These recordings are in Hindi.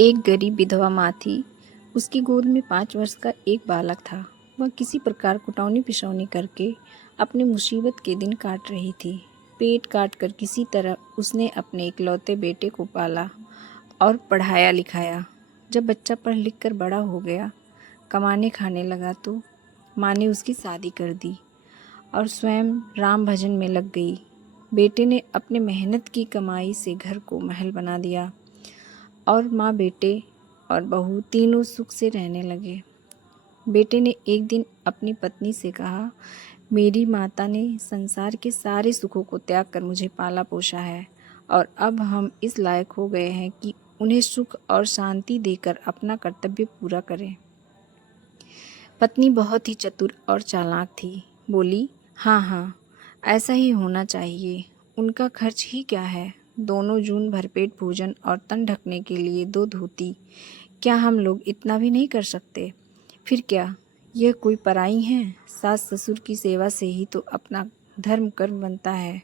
एक गरीब विधवा माँ थी। उसकी गोद में 5 वर्ष का एक बालक था। वह किसी प्रकार कुटौनी पिशौनी करके अपने मुसीबत के दिन काट रही थी। पेट काट कर किसी तरह उसने अपने इकलौते बेटे को पाला और पढ़ाया लिखाया। जब बच्चा पढ़ लिख कर बड़ा हो गया, कमाने खाने लगा, तो माँ ने उसकी शादी कर दी और स्वयं राम भजन में लग गई। बेटे ने अपने मेहनत की कमाई से घर को महल बना दिया और माँ, बेटे और बहू तीनों सुख से रहने लगे। बेटे ने एक दिन अपनी पत्नी से कहा, मेरी माता ने संसार के सारे सुखों को त्याग कर मुझे पाला पोसा है और अब हम इस लायक हो गए हैं कि उन्हें सुख और शांति देकर अपना कर्तव्य पूरा करें। पत्नी बहुत ही चतुर और चालाक थी। बोली, हाँ हाँ, ऐसा ही होना चाहिए। उनका खर्च ही क्या है, दोनों जून भरपेट भोजन और तन ढकने के लिए 2 धोती। क्या हम लोग इतना भी नहीं कर सकते? फिर क्या, यह कोई पराई हैं? सास ससुर की सेवा से ही तो अपना धर्म कर्म बनता है।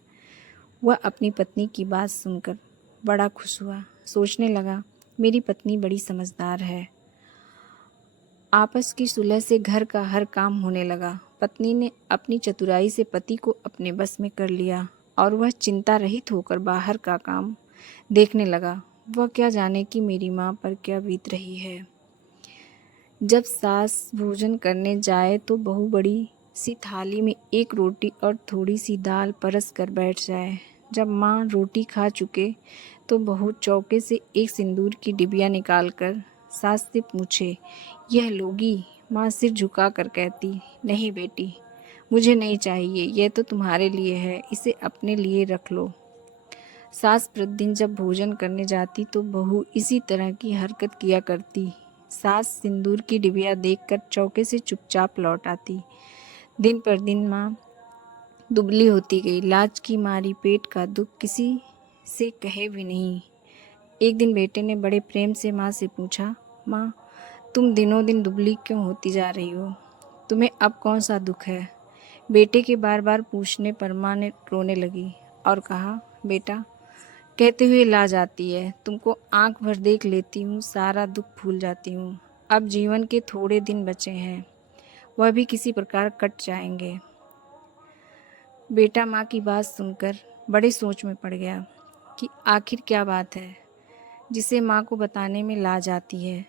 वह अपनी पत्नी की बात सुनकर बड़ा खुश हुआ। सोचने लगा, मेरी पत्नी बड़ी समझदार है। आपस की सुलह से घर का हर काम होने लगा। पत्नी ने अपनी चतुराई से पति को अपने बस में कर लिया और वह चिंता रहित होकर बाहर का काम देखने लगा। वह क्या जाने कि मेरी माँ पर क्या बीत रही है। जब सास भोजन करने जाए तो बहू बड़ी सी थाली में 1 रोटी और थोड़ी सी दाल परस कर बैठ जाए। जब माँ रोटी खा चुके तो बहू चौके से एक सिंदूर की डिबिया निकालकर सास से पूछे, यह लोगी? माँ सिर झुकाकर कहती, नहीं बेटी, मुझे नहीं चाहिए, यह तो तुम्हारे लिए है, इसे अपने लिए रख लो। सास प्रतिदिन जब भोजन करने जाती तो बहू इसी तरह की हरकत किया करती। सास सिंदूर की डिबिया देखकर चौके से चुपचाप लौट आती। दिन पर दिन माँ दुबली होती गई। लाज की मारी पेट का दुख किसी से कहे भी नहीं। एक दिन बेटे ने बड़े प्रेम से माँ से पूछा, माँ, तुम दिनों दिन दुबली क्यों होती जा रही हो? तुम्हें अब कौन सा दुख है? बेटे के बार बार पूछने पर माँ ने रोने लगी और कहा, बेटा, कहते हुए लाज आती है। तुमको आंख भर देख लेती हूँ, सारा दुख भूल जाती हूँ। अब जीवन के थोड़े दिन बचे हैं, वह भी किसी प्रकार कट जाएंगे। बेटा माँ की बात सुनकर बड़े सोच में पड़ गया कि आखिर क्या बात है जिसे माँ को बताने में लाज आती है।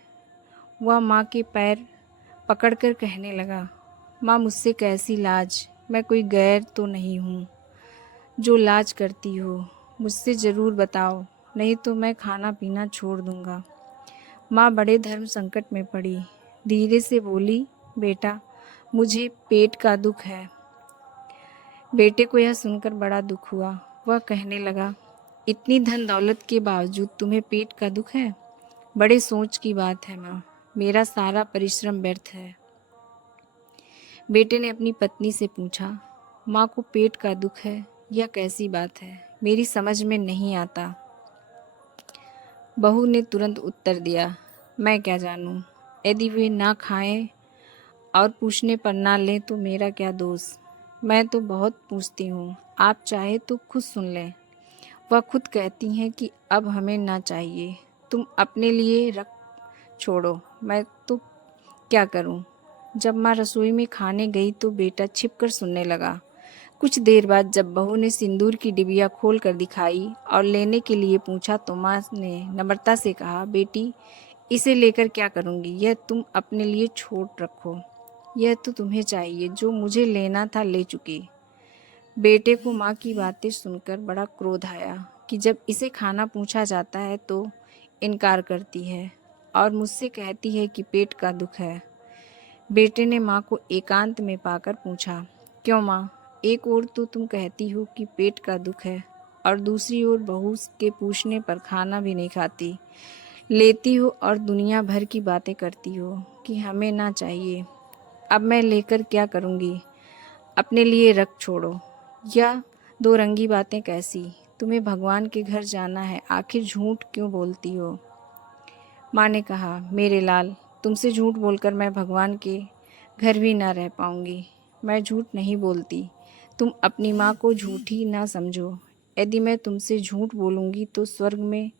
वह माँ के पैर पकड़कर कहने लगा, माँ, मुझसे कैसी लाज? मैं कोई गैर तो नहीं हूँ जो लाज करती हो। मुझसे ज़रूर बताओ, नहीं तो मैं खाना पीना छोड़ दूँगा। माँ बड़े धर्म संकट में पड़ी। धीरे से बोली, बेटा, मुझे पेट का दुख है। बेटे को यह सुनकर बड़ा दुख हुआ। वह कहने लगा, इतनी धन दौलत के बावजूद तुम्हें पेट का दुख है? बड़े सोच की बात है माँ, मेरा सारा परिश्रम व्यर्थ है। बेटे ने अपनी पत्नी से पूछा, माँ को पेट का दुख है, यह कैसी बात है? मेरी समझ में नहीं आता। बहू ने तुरंत उत्तर दिया, मैं क्या जानूं? यदि वे ना खाएं और पूछने पर ना लें तो मेरा क्या दोष? मैं तो बहुत पूछती हूँ, आप चाहे तो खुद सुन लें। वह खुद कहती हैं कि अब हमें ना चाहिए, तुम अपने लिए रख छोड़ो, मैं तो क्या करूं? जब माँ रसोई में खाने गई तो बेटा छिपकर सुनने लगा। कुछ देर बाद जब बहू ने सिंदूर की डिबिया खोल कर दिखाई और लेने के लिए पूछा तो माँ ने नम्रता से कहा, बेटी, इसे लेकर क्या करूँगी? यह तुम अपने लिए छोड़ रखो। यह तो तुम्हें चाहिए, जो मुझे लेना था ले चुकी। बेटे को माँ की बातें सुनकर बड़ा क्रोध आया कि जब इसे खाना पूछा जाता है तो इनकार करती है और मुझसे कहती है कि पेट का दुख है। बेटे ने माँ को एकांत में पाकर पूछा, क्यों माँ, एक ओर तो तुम कहती हो कि पेट का दुख है और दूसरी ओर बहू के पूछने पर खाना भी नहीं खाती, लेती हो और दुनिया भर की बातें करती हो कि हमें ना चाहिए। अब मैं लेकर क्या करूँगी? अपने लिए रख छोड़ो। या 2 रंगी बातें कैसी? तुम्हें भगवान के घर जाना है, आखिर झूठ क्यों बोलती हो? माँ ने कहा, मेरे लाल, तुमसे झूठ बोलकर मैं भगवान के घर भी ना रह पाऊँगी। मैं झूठ नहीं बोलती, तुम अपनी माँ को झूठी ना समझो। यदि मैं तुमसे झूठ बोलूँगी तो स्वर्ग में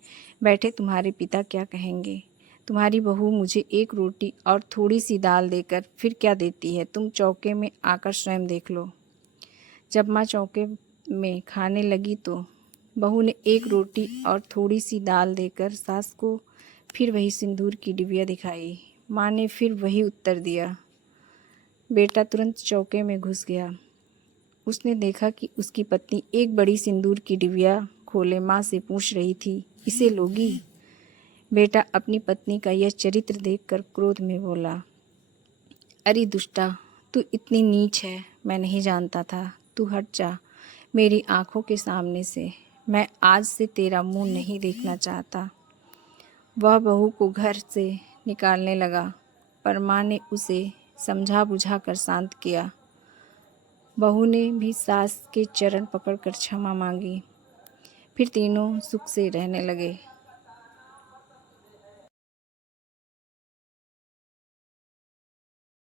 बैठे तुम्हारे पिता क्या कहेंगे? तुम्हारी बहू मुझे एक रोटी और थोड़ी सी दाल देकर फिर क्या देती है, तुम चौके में आकर स्वयं देख लो। जब माँ चौके में खाने लगी तो बहू ने एक रोटी और थोड़ी सी दाल देकर सास को फिर वही सिंदूर की डिबिया दिखाई। माँ ने फिर वही उत्तर दिया। बेटा तुरंत चौके में घुस गया। उसने देखा कि उसकी पत्नी एक बड़ी सिंदूर की डिबिया खोले माँ से पूछ रही थी, इसे लोगी? बेटा अपनी पत्नी का यह चरित्र देखकर क्रोध में बोला, अरे दुष्टा, तू इतनी नीच है, मैं नहीं जानता था। तू हट जा मेरी आंखों के सामने से, मैं आज से तेरा मुंह नहीं देखना चाहता। वह बहू को घर से निकालने लगा, पर माँ ने उसे समझा बुझा कर शांत किया। बहू ने भी सास के चरण पकड़कर क्षमा मांगी। फिर तीनों सुख से रहने लगे।